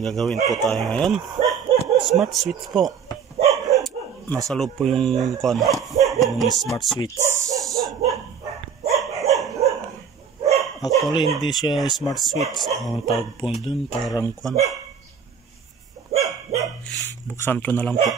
May gagawin po tayo ngayon. Smart switch po. Nasa loob po yung smart switch. Actually hindi siya smart switch. Ang tawag po dun parang buksan ko na lang po.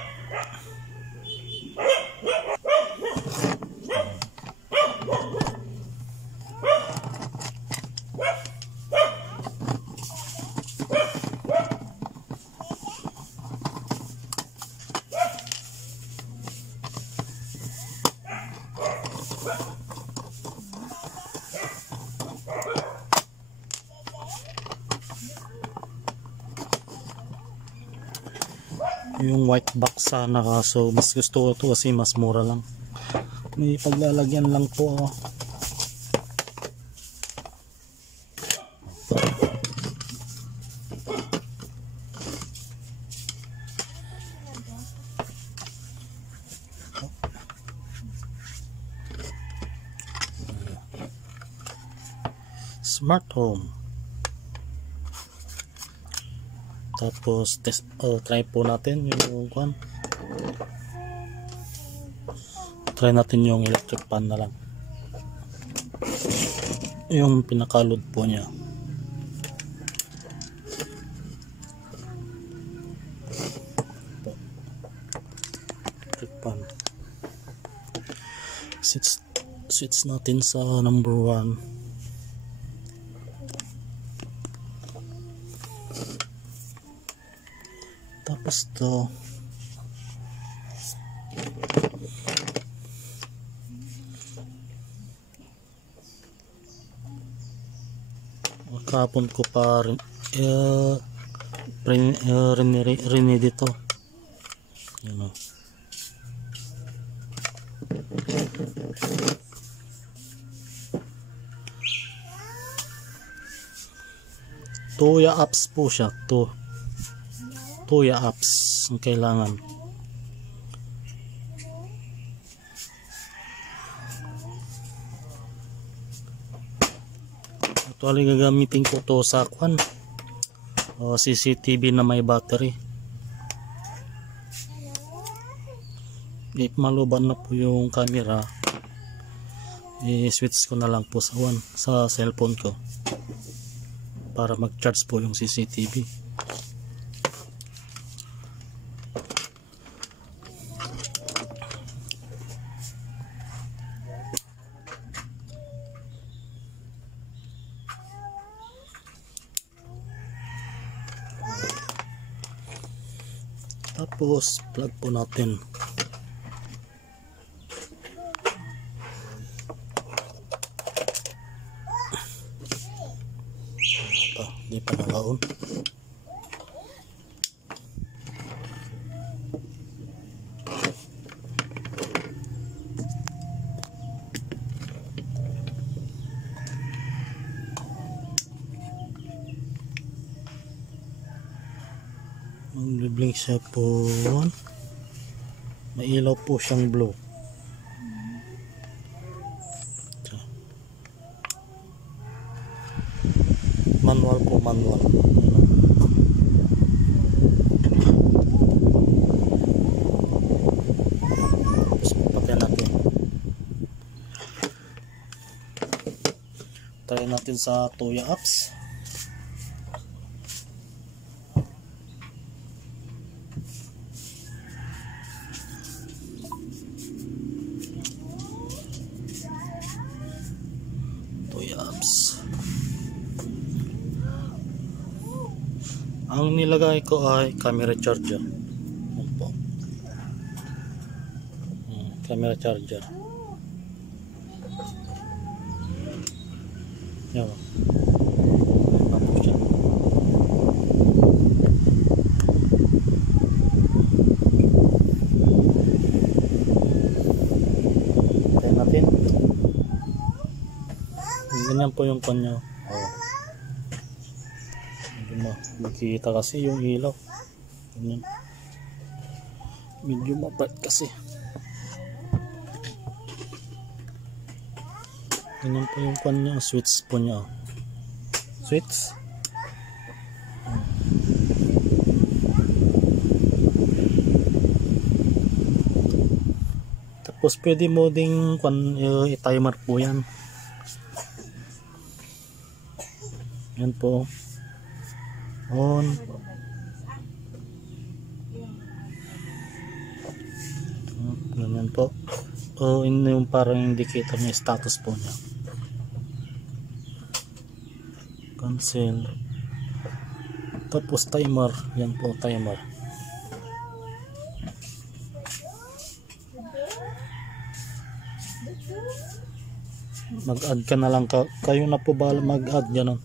Yung white box sana, kaso mas gusto ko ito kasi mas mura lang. May paglalagyan lang po. Smart home. Tapos try po natin yung try natin yung electric fan na lang, yung pinakalod po niya. Electric fan. Switch natin sa number 1. Tapos to kahapon ko pa rin dito. Yun o. Tuya apps po siya. Tuya apps ang kailangan. Actually gagamitin ko to sa CCTV na may battery. If maluban na po yung camera, i-switch ko na lang po sa cellphone ko para mag-charge po yung CCTV. Tapos plug po natin. Hindi pa nakaon. Mag-blink siya po. May ilaw po siyang blue. Manual po, manual. Tapos patayin natin. Try natin sa Tuya apps. Ang nilagay ko ay camera charger. Camera charger. Yan. Tapos siya. Tayo natin. Ganyan po yung kanya. Makikita kasi yung ilaw. Medyo mabat kasi. Ganyan po yung kanya, switch po niya. Switch. Tapos pwede mo ding i-timer po yan. Yan po. On. Ganyan po. Yun yung parang indicator niya, status po niya. Cancel. Tapos timer. Yan po, timer. Mag-add ka na lang. Kayo na po ba mag-add? Ganun.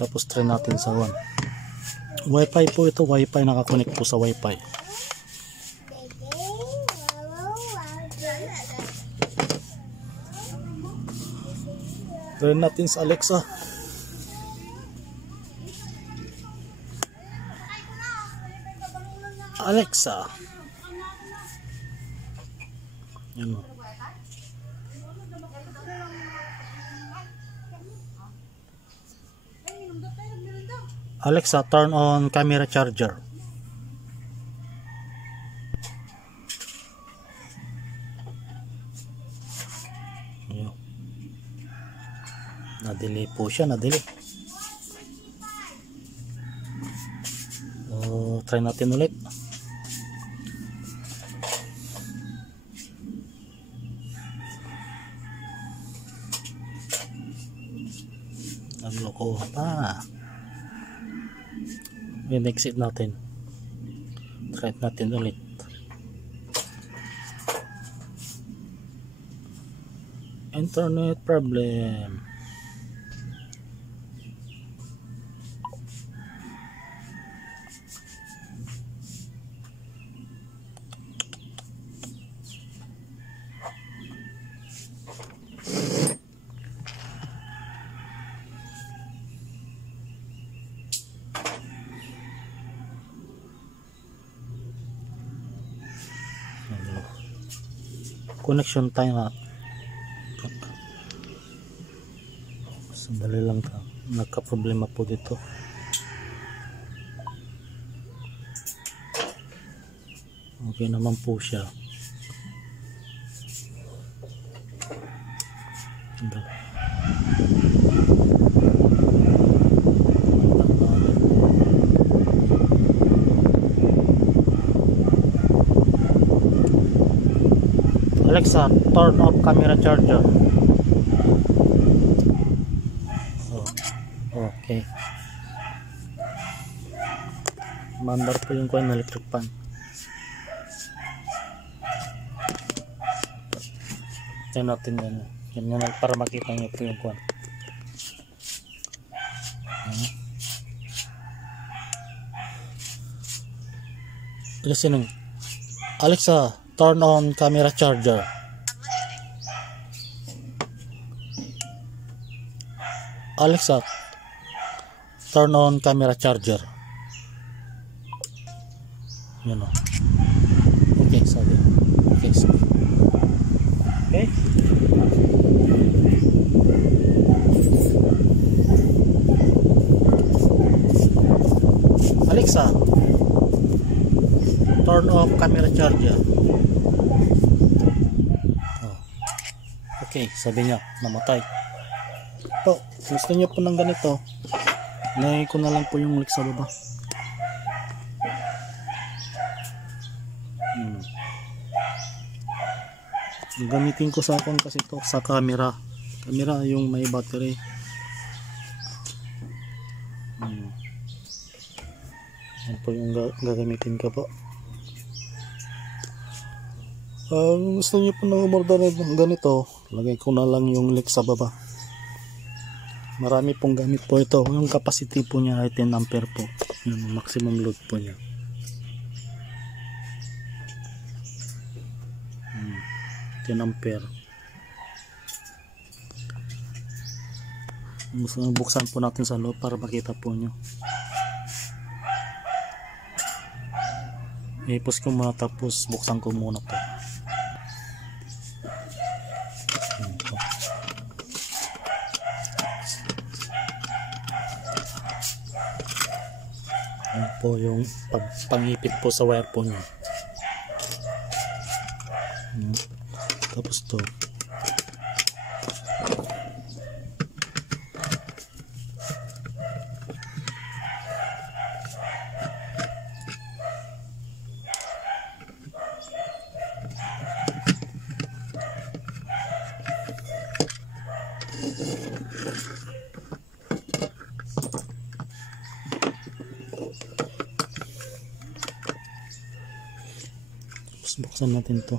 Tapos try natin sa 1. Wi-Fi po ito. Wi-Fi, nakakonect po sa Wi-Fi. Try natin sa Alexa. Alexa. Yan o. Alexa, turn on camera charger. Ayan. Na-delay po siya, na-delay. Try natin ulit. Nagloko pa. Exit natin. Try natin ulit. Internet problem. Connection time. Sandali lang ka. Nagka-problema po dito. Okay naman po siya. Sandali. Alexa, turn off camera charger. Okay. Mandar po yung coin electric fan. Tignan natin yan. Yan nga para makita nyo po yung coin. Listening. Alexa, turn on camera charger. Alexa, turn on camera charger. Yun o. Okay, sabi. Okay, sabi. Okay. Alexa, turn off camera charger. Okay, sabi niya, namatay. Po, gusto niyo po ng ganito, nai ko na lang po yung link sa baba. Gamitin ko sa akong kasi to sa camera. Camera yung may battery. Yan po yung gagamitin ko po. Gusto niyo po ng umorder ng ganito, lagay ko na lang yung link sa baba. Marami pong gamit po ito. Yung capacity po niya ay 10 ampere po. Yung maximum load po niya. 10 ampere. Buksan po natin sa loob para makita po nyo. I-pause ko muna tapos buksan ko muna po. Yan po yung pangipit po sa wire po nyo. Tapos to. Buksan natin to.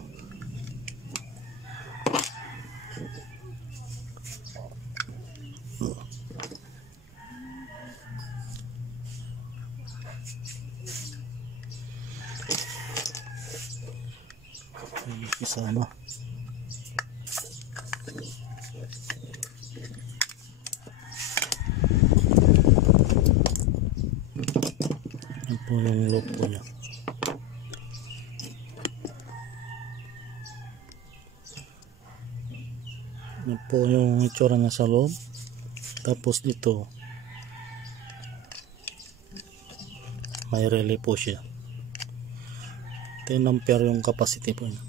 Isama. Yan po yung loob po niya. Yan po yung itsura niya sa loob. Tapos dito may relay po siya. 10 ampere yung capacity po niya.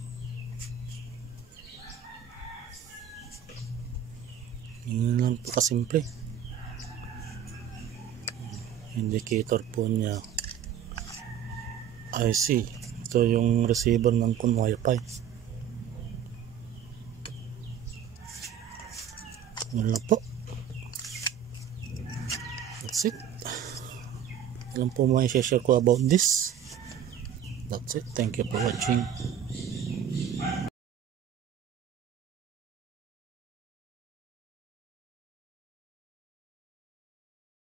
Yun lang po kasimple. Indicator po niya IC. Ito yung receiver ng Kun Wi-Fi. Yun lang po. That's it. Ilan po may share ko about this. That's it. Thank you for watching.